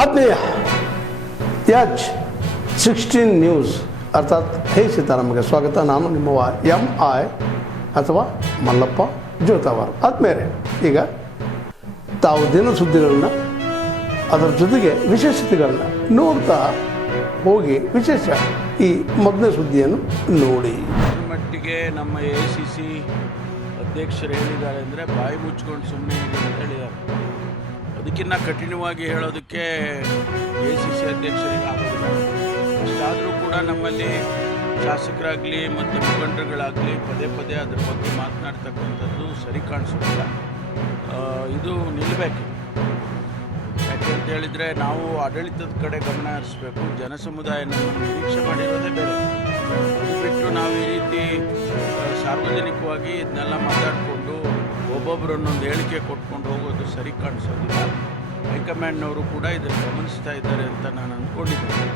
ಆತ್ಮೀಯ ಯಾಜ್ 16 ನ್ಯೂಸ್ ಅರ್ಥಾತ್ ಹೇ ಸೀತಾರಾಮಗೆ ಸ್ವಾಗತ. ನಾನು ನಿಮ್ಮ MI ಅಥವಾ ಮಲ್ಲಪ್ಪ ಜೋತಾವಾರ್. ಆದ್ಮೇಲೆ ಈಗ ತಾವು ದಿನ ಸುದ್ದಿಗಳನ್ನ ಅದರ ಜೊತೆಗೆ ವಿಶೇಷತೆಗಳನ್ನ ನೋಡ್ತಾ ಹೋಗಿ ವಿಶೇಷ ಈ ಮೊದಲನೇ ಸುದ್ದಿಯನ್ನು ನೋಡಿ. ಮಟ್ಟಿಗೆ ನಮ್ಮ ACC ಅಧ್ಯಕ್ಷರು ಹೇಳಿದ್ದಾರೆ ಅಂದರೆ ಬಾಯಿ ಮುಚ್ಕೊಂಡು ಸುಮ್ಮನೆ ಇದೆ ಅಂತ ಹೇಳಿದ್ದಾರೆ. ಅದಕ್ಕಿಂತ ಕಠಿಣವಾಗಿ ಹೇಳೋದಕ್ಕೆ ACC ಅಧ್ಯಕ್ಷರಿಗೆ ಆಗೋದಿಲ್ಲ. ಅಷ್ಟಾದರೂ ಕೂಡ ನಮ್ಮಲ್ಲಿ ಶಾಸಕರಾಗಲಿ ಮತ್ತು ಮುಖಂಡರುಗಳಾಗಲಿ ಪದೇ ಪದೇ ಅದ್ರ ಬಗ್ಗೆ ಮಾತನಾಡ್ತಕ್ಕಂಥದ್ದು ಸರಿ ಕಾಣಿಸೋದಿಲ್ಲ. ಇದು ನಿಲ್ಲಬೇಕು. ಯಾಕೆಂತ ಹೇಳಿದರೆ ನಾವು ಆಡಳಿತದ ಕಡೆ ಗಮನ ಹರಿಸಬೇಕು. ಜನ ಸಮುದಾಯ ನಮ್ಮನ್ನು ನಿರೀಕ್ಷೆ ಮಾಡಿರೋದೇ ಬೇರೆ. ಅದು ಬಿಟ್ಟು ನಾವು ಈ ರೀತಿ ಸಾರ್ವಜನಿಕವಾಗಿ ಇದನ್ನೆಲ್ಲ ಮಾತಾಡಿಕೊಂಡು ಒಬ್ಬೊಬ್ಬರನ್ನೊಂದು ಹೇಳಿಕೆ ಕೊಟ್ಕೊಂಡು ಹೋಗೋದು ಸರಿ ಕಾಣಿಸೋದಿಲ್ಲ. ಹೈಕಮಾಂಡ್ನವರು ಕೂಡ ಇದನ್ನು ಗಮನಿಸ್ತಾ ಇದ್ದಾರೆ ಅಂತ ನಾನು ಅಂದ್ಕೊಂಡಿದ್ದೇನೆ.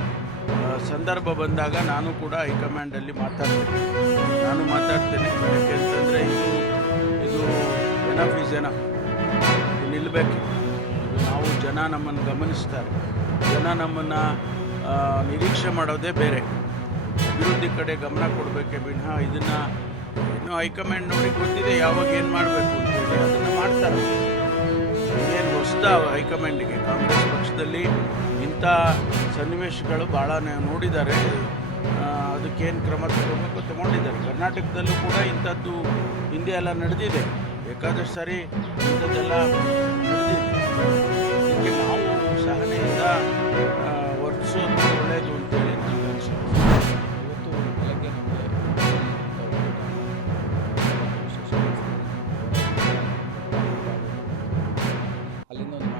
ಸಂದರ್ಭ ಬಂದಾಗ ನಾನು ಕೂಡ ಹೈಕಮಾಂಡಲ್ಲಿ ಮಾತಾಡ್ತೇನೆ. ಯಾಕೆಂತಂದರೆ ಇದು ಎನಫ್ ಈಸ್ ಎನಫ್. ಇದು ನಿಲ್ಲಬೇಕು. ಇದು ನಾವು ಜನ ನಮ್ಮನ್ನು ಗಮನಿಸ್ತಾರೆ. ಜನ ನಮ್ಮನ್ನು ನಿರೀಕ್ಷೆ ಮಾಡೋದೇ ಬೇರೆ. ಅಭಿವೃದ್ಧಿ ಕಡೆ ಗಮನ ಕೊಡಬೇಕೆ ವಿನಃ ಇದನ್ನು ಇನ್ನೂ ಹೈಕಮಾಂಡ್ನವ್ರಿಗೆ ಗೊತ್ತಿದೆ ಯಾವಾಗ ಏನು ಮಾಡಬೇಕು ಅಂತೇಳಿ ಅದನ್ನು ಮಾಡ್ತಾರೆ. ಇನ್ನೇನು ಹೊಸ್ತ ಹೈಕಮಾಂಡಿಗೆ ಕಾಂಗ್ರೆಸ್ ಪಕ್ಷದಲ್ಲಿ ಇಂಥ ಸನ್ನಿವೇಶಗಳು ಭಾಳ ನೋಡಿದ್ದಾರೆ. ಅದಕ್ಕೇನು ಕ್ರಮ ತಗೋಬೇಕು ತಗೊಂಡಿದ್ದಾರೆ. ಕರ್ನಾಟಕದಲ್ಲೂ ಕೂಡ ಇಂಥದ್ದು ಹಿಂದೆ ಎಲ್ಲ ನಡೆದಿದೆ. ಬೇಕಾದಷ್ಟು ಸಾರಿ ಇಂಥದ್ದೆಲ್ಲ ನಡೆದಿದೆ. ಇದಕ್ಕೆ ನಾವು ಸಹನೆಯಿಂದ ವರ್ತಿಸೋದು ಒಳ್ಳೆಯದು ಅಂತೇಳಿ ನನಗೆ ಅನಿಸುತ್ತೆ. ಇವತ್ತು ಬೆಳಗ್ಗೆ ನಮಗೆ ಅಲ್ಲಿಂದ ಒಂದು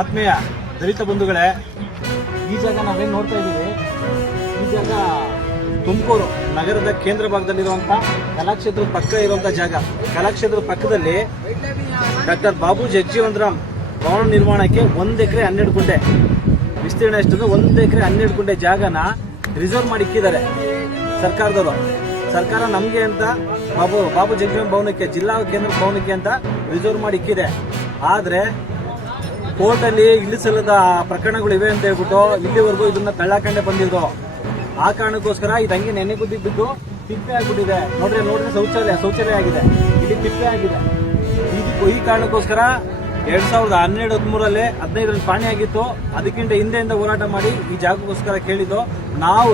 ಆತ್ಮೀಯ ದಲಿತ ಬಂಧುಗಳೇ, ಈ ಜಾಗ ನಾವೇನು ನೋಡ್ತಾ ಇದ್ದೀವಿ, ಈ ಜಾಗ ತುಮಕೂರು ನಗರದ ಕೇಂದ್ರ ಭಾಗದಲ್ಲಿರುವಂಥ ಕಲಾಕ್ಷೇತ್ರದ ಪಕ್ಕ ಇರುವಂಥ ಜಾಗ. ಕಲಾಕ್ಷೇತ್ರದ ಪಕ್ಕದಲ್ಲಿ ಡಾಕ್ಟರ್ ಬಾಬು ಜಗಜೀವನರಾಮ್ ಭವನ ನಿರ್ಮಾಣಕ್ಕೆ 1 ಎಕರೆ 12 ಗುಂಟೆ ವಿಸ್ತೀರ್ಣ ಎಷ್ಟಂದ್ರೆ 1 ಎಕರೆ 12 ಗುಂಟೆ ಜಾಗನ ರಿಸರ್ವ್ ಮಾಡಿ ಇಕ್ಕಿದ್ದಾರೆ ಸರ್ಕಾರದವರು. ಸರ್ಕಾರ ನಮಗೆ ಅಂತ ಬಾಬು ಜಗಜೀವನ್ ಭವನಕ್ಕೆ, ಜಿಲ್ಲಾ ಕೇಂದ್ರ ಭವನಕ್ಕೆ ಅಂತ ರಿಸರ್ವ್ ಮಾಡಿ ಇಕ್ಕಿದೆ. ಆದ್ರೆ ಕೋರ್ಟ್ ಅಲ್ಲಿ ಇಳಿಸಲದ ಪ್ರಕರಣಗಳು ಇವೆ ಅಂತ ಹೇಳ್ಬಿಟ್ಟು ಇಲ್ಲಿವರೆಗೂ ಇದನ್ನ ತಳ್ಳಾಕಂಡೆ ಬಂದಿದ್ದು. ಆ ಕಾರಣಕ್ಕೋಸ್ಕರ ಇದು ಹಂಗೆ ನೆನೆ ಗುದ್ದಿ ಬಿದ್ದು ತಿಪ್ಪೆ ಆಗ್ಬಿಟ್ಟಿದೆ. ನೋಡ್ರಿ ಶೌಚಾಲಯ ಆಗಿದೆ, ಇಲ್ಲಿ ತಿಪ್ಪೆ ಆಗಿದೆ. ಈ ಕಾರಣಕ್ಕೋಸ್ಕರ 2012-13 15ರಲ್ಲಿ ಪಾಣಿ ಆಗಿತ್ತು. ಅದಕ್ಕಿಂತ ಹಿಂದೆಯಿಂದ ಹೋರಾಟ ಮಾಡಿ ಈ ಜಾಗಕ್ಕೋಸ್ಕರ ಕೇಳಿದ್ದು. ನಾವು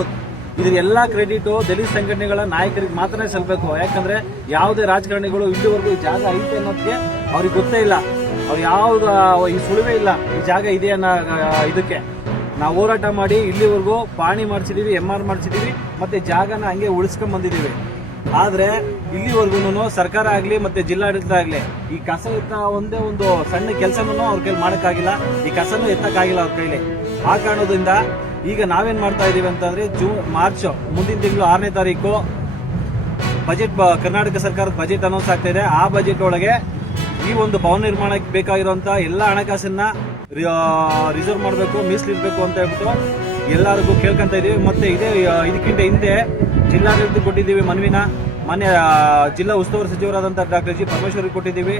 ಇದ್ರ ಎಲ್ಲಾ ಕ್ರೆಡಿಟ್ ದಲಿತ ಸಂಘಟನೆಗಳ ನಾಯಕರಿಗೆ ಮಾತ್ರ ಸಲ್ಲಬೇಕು. ಯಾಕಂದ್ರೆ ಯಾವುದೇ ರಾಜಕಾರಣಿಗಳು ಇಲ್ಲಿವರೆಗೂ ಈ ಜಾಗ ಐತೆ ಅನ್ನೋದಕ್ಕೆ ಅವ್ರಿಗೆ ಗೊತ್ತೇ ಇಲ್ಲ. ಅವ್ರು ಯಾವ್ದು ಈ ಸುಳಿವೇ ಇಲ್ಲ ಈ ಜಾಗ ಇದೆ ಅನ್ನೋ ಇದಕ್ಕೆ. ನಾವು ಹೋರಾಟ ಮಾಡಿ ಇಲ್ಲಿವರೆಗೂ ಪಾಣಿ ಮಾಡಿಸಿದೀವಿ, MR ಮಾಡಿಸಿದೀವಿ, ಮತ್ತೆ ಜಾಗನ ಹಂಗೆ ಉಳಿಸ್ಕೊಂಡ್ ಬಂದಿದೀವಿ. ಆದ್ರೆ ಇಲ್ಲಿವರೆಗೂ ಸರ್ಕಾರ ಆಗ್ಲಿ ಮತ್ತೆ ಜಿಲ್ಲಾಡಳಿತ ಆಗ್ಲಿ ಈ ಕಸ ಎತ್ತ ಒಂದೇ ಒಂದು ಸಣ್ಣ ಕೆಲಸನೂ ಅವ್ರ ಕೈಲಿ ಮಾಡಕ್ಕಾಗಿಲ್ಲ. ಈ ಕಸನೂ ಎತ್ತಕ್ಕಾಗಿಲ್ಲ ಅವ್ರ ಕೈಲಿ. ಆ ಕಾರಣದಿಂದ ಈಗ ನಾವೇನ್ ಮಾಡ್ತಾ ಇದೀವಿ ಅಂತಂದ್ರೆ ಮಾರ್ಚ್ ಮುಂದಿನ ತಿಂಗಳು 6ನೇ ತಾರೀಕು ಬಜೆಟ್, ಕರ್ನಾಟಕ ಸರ್ಕಾರದ ಬಜೆಟ್ ಅನೌನ್ಸ್ ಆಗ್ತಾ ಇದೆ. ಆ ಬಜೆಟ್ ಒಳಗೆ ಈ ಒಂದು ಭವನ ನಿರ್ಮಾಣಕ್ಕೆ ಬೇಕಾಗಿರುವಂತ ಎಲ್ಲಾ ಹಣಕಾಸನ್ನ ರಿಸರ್ವ್ ಮಾಡಬೇಕು, ಮೀಸಲಿರ್ಬೇಕು ಅಂತ ಹೇಳ್ಬಿಟ್ಟು ಎಲ್ಲರಿಗೂ ಕೇಳ್ಕೊಂತ ಇದೀವಿ. ಮತ್ತೆ ಇದಕ್ಕಿಂತ ಹಿಂದೆ ಜಿಲ್ಲಾಡಳಿತ ಕೊಟ್ಟಿದ್ದೀವಿ ಮನವಿನ. ಮೊನ್ನೆ ಜಿಲ್ಲಾ ಉಸ್ತುವಾರಿ ಸಚಿವರಾದಂಥ ಡಾಕ್ಟರ್ ಜಿ ಪರಮೇಶ್ವರಿಗೆ ಕೊಟ್ಟಿದ್ದೀವಿ.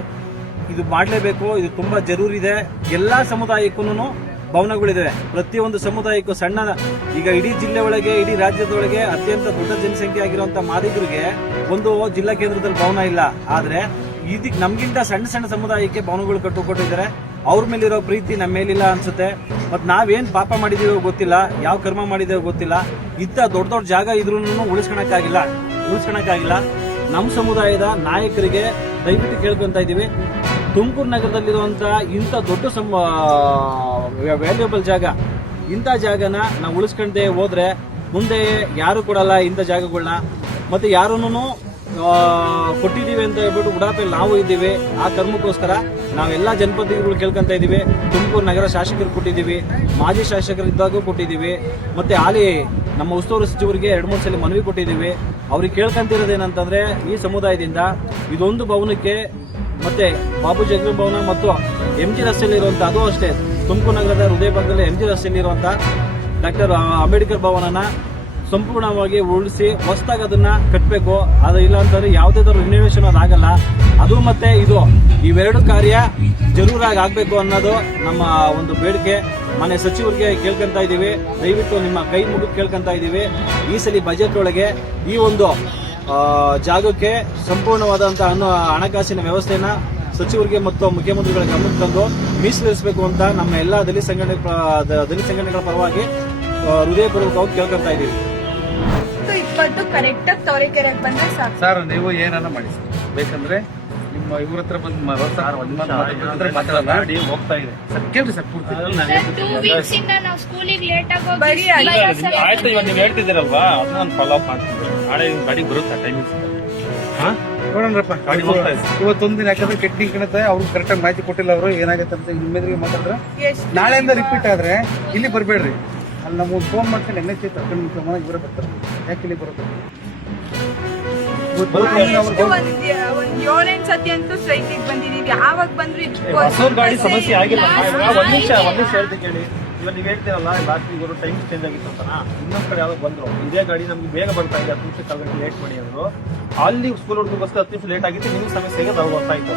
ಇದು ಮಾಡಲೇಬೇಕು, ಇದು ತುಂಬಾ ಜರೂರಿ ಇದೆ. ಎಲ್ಲಾ ಸಮುದಾಯಕ್ಕೂ ಭವನಗಳಿದೆ. ಪ್ರತಿಯೊಂದು ಸಮುದಾಯಕ್ಕೂ ಸಣ್ಣ, ಈಗ ಇಡೀ ಜಿಲ್ಲೆ ಒಳಗೆ, ಇಡೀ ರಾಜ್ಯದೊಳಗೆ ಅತ್ಯಂತ ದೊಡ್ಡ ಜನಸಂಖ್ಯೆ ಆಗಿರುವಂತ ಮಾದಿಗರಿಗೆ ಒಂದು ಜಿಲ್ಲಾ ಕೇಂದ್ರದಲ್ಲಿ ಭವನ ಇಲ್ಲ. ಆದ್ರೆ ಇದಕ್ಕೆ ನಮ್ಗಿಂತ ಸಣ್ಣ ಸಮುದಾಯಕ್ಕೆ ಭವನಗಳು ಕಟ್ಟಿಕೊಟ್ಟಿದ್ದಾರೆ. ಅವ್ರ ಮೇಲಿರೋ ಪ್ರೀತಿ ನಮ್ಮ ಮೇಲಿಲ್ಲ ಅನ್ಸುತ್ತೆ. ಮತ್ ನಾವೇನ್ ಪಾಪ ಮಾಡಿದೀವೋ ಗೊತ್ತಿಲ್ಲ, ಯಾವ ಕರ್ಮ ಮಾಡಿದೇವೋ ಗೊತ್ತಿಲ್ಲ. ಇಂಥ ದೊಡ್ಡ ಜಾಗ ಇದ್ರೂ ಉಳಿಸ್ಕೊಳಕ್ಕಾಗಿಲ್ಲ. ನಮ್ಮ ಸಮುದಾಯದ ನಾಯಕರಿಗೆ ದಯವಿಟ್ಟು ಕೇಳ್ಕೊಂತ ಇದೀವಿ, ತುಮಕೂರು ನಗರದಲ್ಲಿರುವಂತ ಇಂಥ ದೊಡ್ಡ ವ್ಯಾಲ್ಯೂಬಲ್ ಜಾಗ, ಇಂಥ ಜಾಗನ ನಾವು ಉಳಿಸ್ಕೊಂಡೇ ಹೋದ್ರೆ ಮುಂದೆ ಯಾರು ಕೊಡಲ್ಲ ಇಂಥ ಜಾಗಗಳನ್ನ. ಮತ್ತೆ ಯಾರೂನು ಕೊಟ್ಟಿದ್ದೀವಿ ಅಂತ ಹೇಳ್ಬಿಟ್ಟು ಉಡಾಪೆಯಲ್ಲಿ ನಾವು ಇದ್ದೀವಿ. ಆ ಕರ್ಮಕ್ಕೋಸ್ಕರ ನಾವೆಲ್ಲ ಜನಪ್ರತಿನಿಧಿಗಳು ಕೇಳ್ಕೊಂತ ಇದೀವಿ. ತುಮಕೂರು ನಗರ ಶಾಸಕರು ಕೊಟ್ಟಿದ್ದೀವಿ, ಮಾಜಿ ಶಾಸಕರಿದ್ದಾಗೂ ಕೊಟ್ಟಿದ್ದೀವಿ, ಮತ್ತೆ ಹಾಲಿ ನಮ್ಮ ಉಸ್ತುವಾರಿ ಸಚಿವರಿಗೆ 2-3 ಸಲ ಮನವಿ ಕೊಟ್ಟಿದ್ದೀವಿ. ಅವ್ರಿಗೆ ಕೇಳ್ಕೊಂತಿರೋದೇನಂತಂದ್ರೆ ಈ ಸಮುದಾಯದಿಂದ ಇದೊಂದು ಭವನಕ್ಕೆ, ಮತ್ತೆ ಬಾಬು ಜಗಜೀವನ್ ಭವನ ಮತ್ತು MG ರಸ್ತೆಯಲ್ಲಿ ಇರುವಂತ, ಅದು ಅಷ್ಟೇ ತುಮಕೂರು ನಗರದ ಹೃದಯ ಭಾಗದಲ್ಲಿ MG ರಸ್ತೆಯಲ್ಲಿ ಇರುವಂತ ಡಾಕ್ಟರ್ ಅಂಬೇಡ್ಕರ್ ಭವನನ ಸಂಪೂರ್ಣವಾಗಿ ಉಳಿಸಿ ಹೊಸದಾಗಿ ಅದನ್ನ ಕಟ್ಟಬೇಕು. ಅದು ಇಲ್ಲ ಅಂತಂದ್ರೆ ಯಾವುದೇ ತರ ರಿನೋವೇಷನ್ ಅದಾಗಲ್ಲ. ಅದು ಮತ್ತೆ ಇವೆರಡು ಕಾರ್ಯ ಜರೂರಾಗಿ ಆಗ್ಬೇಕು ಅನ್ನೋದು ನಮ್ಮ ಒಂದು ಬೇಡಿಕೆ. ಮನೆ ಸಚಿವರಿಗೆ ಕೇಳ್ಕೊಂತ ಇದೀವಿ, ದಯವಿಟ್ಟು ನಿಮ್ಮ ಕೈ ಮುಗಿದು ಕೇಳ್ಕೊಂತ ಇದೀವಿ. ಈ ಸಲ ಬಜೆಟ್ ಒಳಗೆ ಈ ಒಂದು ಜಾಗಕ್ಕೆ ಸಂಪೂರ್ಣವಾದಂತಹ ಹಣಕಾಸಿನ ವ್ಯವಸ್ಥೆನ ಸಚಿವರಿಗೆ ಮತ್ತು ಮುಖ್ಯಮಂತ್ರಿಗಳ ಗಮನಕ್ಕೆ ತಂದು ಮೀಸಲಿರಿಸಬೇಕು ಅಂತ ನಮ್ಮ ಎಲ್ಲಾ ದಲಿತ ಸಂಘಟನೆಗಳ ಪರವಾಗಿ ಹೃದಯಪೂರ್ವಕವಾಗಿ ಕೇಳ್ಕೊಂತ ಇದೀವಿ. 20 ಕರೆಕ್ಟ್ ಆಗಿ ತವರೆಕೆರೆಗೆ ಬಂದ್ರೆ ಸಾಕು ಸರ್. ನೀವು ಏನನ್ನ ಮಾಡಿ ಬೇಕಂದ್ರೆ ನಿಮ್ಮ ಇವ್ರ ಹತ್ರ ಬಂದು ಮಾತಾಡಲ್ಲ, ಹೋಗ್ತಾ ಇದೆ ಸರ್. ಕೇಳ್ರಿ ಸರ್ ಪೂರ್ತಿ. 2 ವೀಕ್ಸ್ ಇಂದ ನಾವು ಸ್ಕೂಲಿಗೆ ಲೇಟ್ ಆಗಿ ಬರೀ ಆಯ್ತು, ಇವಾಗ ನೀವು ಹೇಳ್ತಿದ್ದೀರಲ್ವಾ, ಅದನ್ನ ನಾನು ಫಾಲೋ ಅಪ್ ಮಾಡ್ತಿದ್ದೆ. ನಾಳೆ ಗಾಡಿ ಬರುತ್ತಾ ಟೈಮಿಂಗ್ಸ್? ನೋಡೋಣಪ್ಪ, ಗಾಡಿ ಹೋಗ್ತಾ ಇದೆ ಇವತ್ತೊಂದಿನ. ಯಾಕಂದ್ರೆ ಟೆಕ್ನಿಕ್ ಕಣತೆ ಅವ್ರು ಕರೆಕ್ಟ್ ಆಗಿ ಮಾಹಿತಿ ಕೊಟ್ಟಿಲ್ಲ. ಅವರು ಏನಾಗುತ್ತೆ ಅಂತ ನಿಮ್ಮೆದುರಿಗೆ ಮಾತಾಡಿದ್ರೆ ನಾಳೆಯಿಂದ ರಿಪೀಟ್ ಆದ್ರೆ ಇಲ್ಲಿ ಬರ್ಬೇಡ್ರಿ. ಅಲ್ಲಿ ನಮಗೆ ಫೋನ್ ಮಾಡ್ಕೊಂಡು NHA ತರ್ಕೊಂಡು ಇವರೇ ಬರ್ತಾರೆ. ಯಾಕೆ ಇಲ್ಲಿ ಬರೋದು? ಒಂದ್ 7-8 ಸತಿ ಅಂತೂ ಸ್ಟ್ರೈಕ್ ಬಂದಿದೀವಿ. ಆವಾಗ ಬಂದ್ರು ಹೊಸೂರು ಗಾಡಿ ಸಮಸ್ಯೆ ಆಗಿಲ್ಲ. ಒಂದ್ ನಿಮಿಷ ಹೇಳ್ತೀನಿ ಕೇಳಿ. ಇವಾಗ ನೀವು ಹೇಳ್ತೀರಲ್ಲ, ಲಾಸ್ಟ್ ಇವರು ಟೈಮ್ ಚೇಂಜ್ ಆಗಿತ್ತು ಅಂತ. ಇನ್ನೊಂದ್ ಕಡೆ ಯಾವಾಗ ಬಂದ್ರು ಇದೇ ಗಾಡಿ ನಮ್ಗೆ ಬೇಗ ಬರ್ತಾ ಇದೆ, 10 ನಿಮಿಷ 4 ಗಂಟೆ ಲೇಟ್ ಮಾಡಿ ಅಂದ್ರು. ಅಲ್ಲಿ ಸ್ಕೂಲ್ ಹುಡುಗ ಬಸ್ 10 ನಿಮಿಷ ಲೇಟ್ ಆಗಿತ್ತು. ನಿಮ್ಗೆ ಸಮಸ್ಯೆಗೆ ನಾವು ಗೊತ್ತಾಯ್ತು.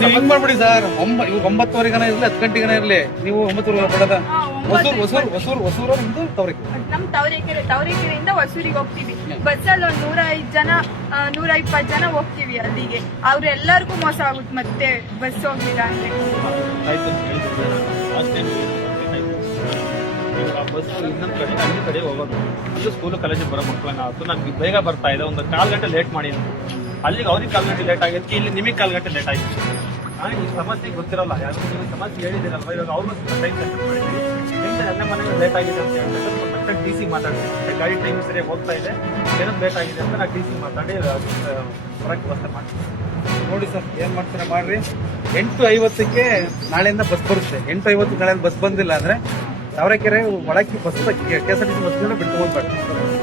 ನೀವು ಹಿಂಗ್ ಮಾಡ್ಬಿಡಿ ಸರ್, ಇವ್ರು 9:30 ಇರ್ಲಿ 10 ಗಂಟೆಗನ ಇರ್ಲಿ, ನೀವು 9 ಬಡದ ಹೊಸೂರು ನಿಮ್ದು ತವರಿಕೆರೆ. ನಮ್ ತವರೆಕೆರೆಯಿಂದ ಹೊಸೂರಿಗೆ ಹೋಗ್ತೀವಿ. ಬಸ್ಸಲ್ಲಿ 105 ಜನ 120 ಜನ ಹೋಗ್ತೀವಿ ಅಲ್ಲಿಗೆ. ಅವ್ರೆಲ್ಲರಿಗೂ ಮೋಸ ಆಗುತ್ತೆ ಮತ್ತೆ ಬಸ್ ಹೋಗ್ಲಿಲ್ಲ ಅಂದ್ರೆ. ಬಸ್ ಇನ್ನೊಂದ್ ಕಡೆ ಹಳ್ಳಿ ಕಡೆ ಹೋಗೋದು, ಅದು ಸ್ಕೂಲ್ ಕಾಲೇಜಿಗೆ ಬರೋ ಮಕ್ಕಳನ್ನ ಆಯ್ತು. ನಮ್ಗೆ ಬೇಗ ಬರ್ತಾ ಇದೆ, ಒಂದು 4 ಗಂಟೆ ಲೇಟ್ ಮಾಡಿ. ಅಲ್ಲಿಗೆ ಅವ್ರಿಗೆ 4 ಗಂಟೆ ಲೇಟ್ ಆಗಿತ್ತು, ಇಲ್ಲಿ ನಿಮಗೆ 4 ಗಂಟೆ ಲೇಟ್ ಆಗಿತ್ತು. ಈ ಸಮಸ್ಯೆ ಗೊತ್ತಿರಲ್ಲ, ಯಾರು ನೀವು ಸಮಸ್ಯೆ ಹೇಳಿದಿರಲ್ವ, ಇವಾಗ ಅವ್ರಿಗೂ ಟೈಮ್ ಸೆಟ್ ಮಾಡಿದ್ದೀವಿ. ನನ್ನ ಮನೆಗೆ ಲೇಟ್ ಆಗಿದೆ ಅಂತ ಹೇಳ್ತಾರೆ. ಮತ್ತೆ DC ಮಾತಾಡ್ತೀನಿ, ಗಾಡಿ ಟೈಮ್ ಸರಿಯಾಗಿ ಹೋಗ್ತಾ ಇದೆ, ಏನೋ ಲೇಟ್ ಆಗಿದೆ ಅಂತ ನಾನು DC ಮಾತಾಡಿ ಹೊರಗೆ ವ್ಯವಸ್ಥೆ ಮಾಡ್ತೀನಿ. ನೋಡಿ ಸರ್, ಏನ್ ಮಾಡ್ತೀರಾ ಮಾಡ್ರಿ. 8:50ಕ್ಕೆ ನಾಳೆಯಿಂದ ಬಸ್ ಬರುತ್ತೆ. 8:50 ನಾಳೆಯಿಂದ ಬಸ್ ಬಂದಿಲ್ಲ ಅಂದ್ರೆ ತಾವರೆಕೆರೆ ಒಳಕ್ಕೆ ಬಸ್ KSRTC ಬಸ್ಗಳನ್ನ ಬಿಟ್ಟು ಹೋಗ್ಬಾರ್ದು.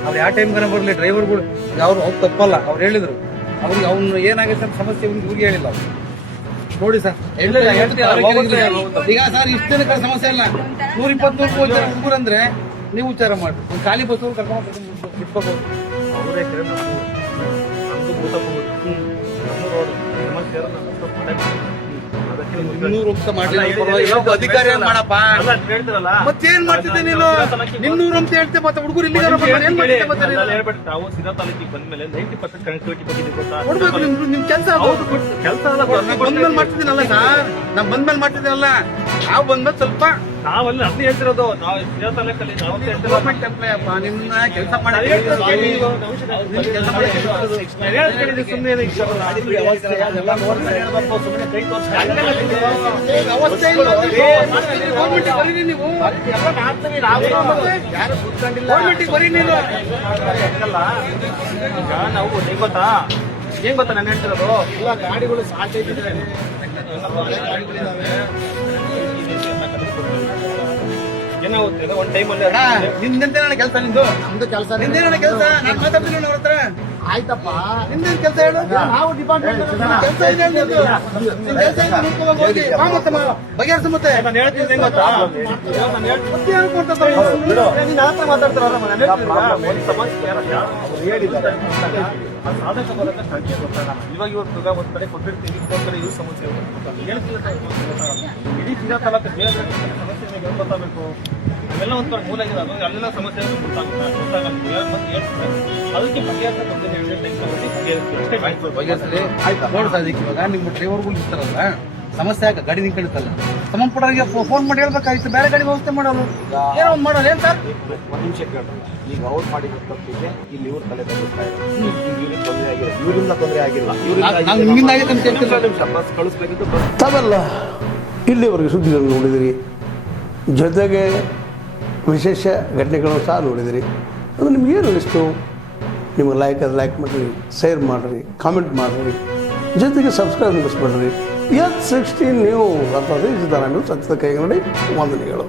ಅವ್ರು ಯಾವ ಟೈಮ್ಗಾನ ಬರಲಿ, ಡ್ರೈವರ್ಗಳು ಅವ್ರು ಅವ್ರು ತಪ್ಪಲ್ಲ. ಅವ್ರು ಹೇಳಿದ್ರು, ಅವ್ರಿಗೆ ಅವ್ನು ಏನಾಗುತ್ತೆ ಅಂತ ಸಮಸ್ಯೆ ಇವ್ರಿಗೆ ಹೇಳಿಲ್ಲ ಅವ್ರು. ನೋಡಿ ಸರ್, ಈಗ ಸರ್ ಇಷ್ಟು ಜನಕ್ಕೆ ಸಮಸ್ಯೆ ಇಲ್ಲ. 120 ಹುಡುಗರು ಅಂದ್ರೆ ನೀವು ವಿಚಾರ ಮಾಡ್ರಿ. ಖಾಲಿ ಬಸ್ ಕರ್ಕೊಂಡು ಬಿಟ್ಕೋಬಹುದು. ಅವರೇ ನಮ್ದು ಊತಪ್ಪಗುಡಿ ನಮ್ಮ ರೋಡ್ ಸಮಸ್ಯೆ ಇರೋದು ನನ್ನ ಹತ್ರ contact ಮಾಡಿ. ಅದಕ್ಕೆ ನಿಮ್ಗೆ ಇನ್ನೂರು ಅಂತ ಮಾಡ್ಲಿಲ್ಲ ಅಲ್ಲ, ಪರವಾಗಿಲ್ಲ, ಒಬ್ಬ ಅಧಿಕಾರಿ ಏನ್ ಮಾಡಪ್ಪ ಅಲ್ಲ, ಅದ್ ಹೇಳ್ತಿರಲ್ಲ. ಮತ್ತೇನ್ ಮಾಡ್ತಿದ್ದೆ ನೀನು ನಿನ್ನೂರು ಅಂತ ಹೇಳ್ತೆ ಮತ್ತೆ ಹುಡುಗರು ಇಲ್ಲಿ ಏನ್ ಮಾಡ್ತಿದ್ದೆ ಮತ್ತೆ ನೀನು? ನಾನು ಹೇಳ್ಬಿಟ್ಟು ನಾವು ಸಿರಾ ತಾಲೂಕಿಗೆ ಬಂದ್ಮೇಲೆ 90% ಕನೆಕ್ಟಿವಿಟಿ ಬಂದಿದೆ ಗೊತ್ತಾ? ಕೊಡ್ಬೇಕು ನಿಮ್ ಕೆಲಸ ಹೌದು, ಕೆಲಸ ಅಲ್ಲ, ಬಂದ್ಮೇಲೆ ಮಾಡ್ತಿದ್ದೀನಲ್ಲ ಸರ್, ನಾನ್ ಬಂದ್ಮೇಲೆ ಮಾಡ್ತಿದ್ದೀನಲ್ಲ, ನಾವು ಬಂದ್ಮೇಲೆ ಸ್ವಲ್ಪ ನಾವಲ್ಲಿ ಅದನ್ನ ಹೇಳ್ತಿರೋದು. ನಾವು ಸಿರಾ ತಾಲೂಕಲ್ಲಿ ನಾವು ಹೇಳ್ತಿರೋದು. ಗೌರ್ಮೆಂಟ್ ಎಂಪ್ಲಾಯ್ ಅಪ್ಪ, ನಿನ್ನ ಕೆಲಸ ಮಾಡಿ ನಾನ್ ಹೇಳ್ತಿರೋದು ಕೇಳಿ ನೀವು. ನಾನ್ ಹೇಳ್ತಿರೋದು ಕೇಳಿ, ಸುಮ್ನೆ ಏನಕ್ಕೆ ಇಷ್ಟ ಬರಲ್ಲ? ಅದೆಲ್ಲ ನೋಡ್ತಾರೆ ಹೇಳ್ಬೇಕು, ಸುಮ್ಮನೆ ಕೈ ತೋರಿಸಿ ವ್ಯವಸ್ಥೆ ಇಲ್ಲ. ಗೌರ್ಮೆಂಟ್ ಬರೀರಿ ನೀವು, ಎಲ್ಲ ಮಾಡ್ತೀವಿ ನಾವು. ಯಾರು ಕೂತ್ಕೊಂಡಿಲ್ಲ. ಗೌರ್ಮೆಂಟ್ ಬರೀ ನೀನು. ಹೆಂಗಲ್ಲ, ಈಗ ನಾವು ಹೆಂಗ್ ಗೊತ್ತಾ ನಾನು ಹೇಳ್ತಿರೋದು? ಎಲ್ಲ ಗಾಡಿಗಳು ಸಾಕೈತಿದ್ರೆ ಏನಾಗುತ್ತೆ ಅಂದ್ರೆ ಒಂದ್ ಟೈಮಲ್ಲಿ ನಿಂದಂತೆ ನನ್ನ ಕೆಲಸ ನಿಂದು, ನಮ್ದು ಕೆಲಸ ನಿಂದೇನ ಕೆಲಸ? ನಾನು ಮಾತಾಡ್ತೀನಿ ಅವ್ರ ಹತ್ರ. ಆಯ್ತಪ್ಪ. ನಿಂದೇನ್ ಕೆಲಸ ಹೇಳು? ನಾವು ಡಿಪಾರ್ಟ್ಮೆಂಟ್ ಕೆಲಸ ಇದೆ ನಿಂದು. ನಿನ್ ಕೆಲಸ ಇದೆ, ನೋಡ್ಕೊಂಡು ಹೋಗಿ. ಬಾ ಮತ್ತೆ ಬಗೆಹರಿಸು ಮತ್ತೆ. ನಾನು ಹೇಳ್ತೀನಿ ಹೆಂಗ್ ಗೊತ್ತಾ? ನಾನು ಹೇಳ್ತೀನಿ ಮತ್ತೆ ಯಾರು ಕೊಡ್ತಾರೆ? ನೀನ್ ಹತ್ರ ಮಾತಾಡ್ತಾರಲ್ಲ ಒಂದು ಸಮಸ್ಯೆ ಹೇಳಿದ್ದಾರೆ ಸಾಧಕ ಬರೋದ ಸಂಖ್ಯೆ ಗೊತ್ತಾಗಲ್ಲ. ಇವಾಗ ಇವತ್ತು ಒಂದ್ ಕಡೆ ಕೊಟ್ಟಿರ್ತೀವಿ, ಇನ್ನೊಂದ್ ಕಡೆ ಇವ್ರ ಸಮಸ್ಯೆ ಗೊತ್ತಾಗಲ್ಲ. ಇಡೀ ಸಿರಾ ತಾಲೂಕು ಬೇರೆ ಸಮಸ್ಯೆ ಗೊತ್ತಾಗಬೇಕು. ಅವೆಲ್ಲ ಒಂದ್ ಕಡೆ ಮೂಲ ಇರೋದು, ಅಲ್ಲೆಲ್ಲ ಸಮಸ್ಯೆ ಗೊತ್ತಾಗಲ್ಲ. ಮತ್ತೆ ಹೇಳ್ತಾರೆ ಅದಕ್ಕೆ ಬಗೆಹರಿಸ ಬಂದಿದೆ 2 ಟೈಮ್ ಬಗೆಹರಿಸಲಿ. ನೋಡು ಸಾಧಿಕ್, ಇವಾಗ ನಿಮ್ಮ ಡ್ರೈವರ್ಗಳು ಇರ್ತಾರಲ್ಲ, ಸಮಸ್ಯೆ ಆಗ ಗಾಡಿ ನಿಂತ್ಕೊಂಡಿರ್ತಲ್ಲ, ಸಂಬಂಧಪಟ್ಟವರಿಗೆ ಫೋನ್ ಮಾಡಿ ಹೇಳ್ಬೇಕಾಗಿತ್ತು, ಬೇರೆ ಗಾಡಿ ವ್ಯವಸ್ಥೆ ಮಾಡೋರು, ಏನೋ ಒಂದು ಮಾಡೋರು. ಏನ್ ಸರ್? ಒಂದ್ ನಿಮಿಷ ಕೇಳ್ರಲ್ಲ, ಈಗ ಅವ್ರು ಮಾಡಿದ ತಪ್ಪಿಗೆ ಇಲ್ಲಿ ಇವ್ರ ತಲೆ ತಗ್ಗಿಸ್ತಾ ಇವ್ರಿಗೆ ತೊಂದರೆ ಆಗಿಲ್ಲ, ಇವರಿಂದ ತೊಂದರೆ ಆಗಿಲ್ಲ, ನಾನು ನಿಮ್ಮಿಂದ ಆಗೈತೆ ಅಂತ ಹೇಳ್ತಿಲ್ಲ. ಬಸ್ ಕಳಿಸ್ಬೇಕಿತ್ತು, ಬಸ್ ತಾವೆಲ್ಲ ಇಲ್ಲಿವರೆಗೆ ಸುದ್ದಿಗಳನ್ನು ನೋಡಿದಿರಿ, ಜೊತೆಗೆ ವಿಶೇಷ ಘಟನೆಗಳನ್ನು ಸಹ ನೋಡಿದಿರಿ. ಅದು ನಿಮ್ಗೇನು ಅನ್ನಿಸ್ತು? ನಿಮಗೆ ಲೈಕ್ ಮಾಡಿರಿ, ಶೇರ್ ಮಾಡಿರಿ, ಕಾಮೆಂಟ್ ಮಾಡಿರಿ, ಜೊತೆಗೆ ಸಬ್ಸ್ಕ್ರೈಬ್ ಮಾಡಿರಿ. H16 ನ್ಯೂಸ್ ಅಥವಾ ಸಿದ್ದರಾಮಯ್ಯ ಸತ್ಯದ ಕೈಗನ್ನಡಿ ವಂದನೆಗಳು.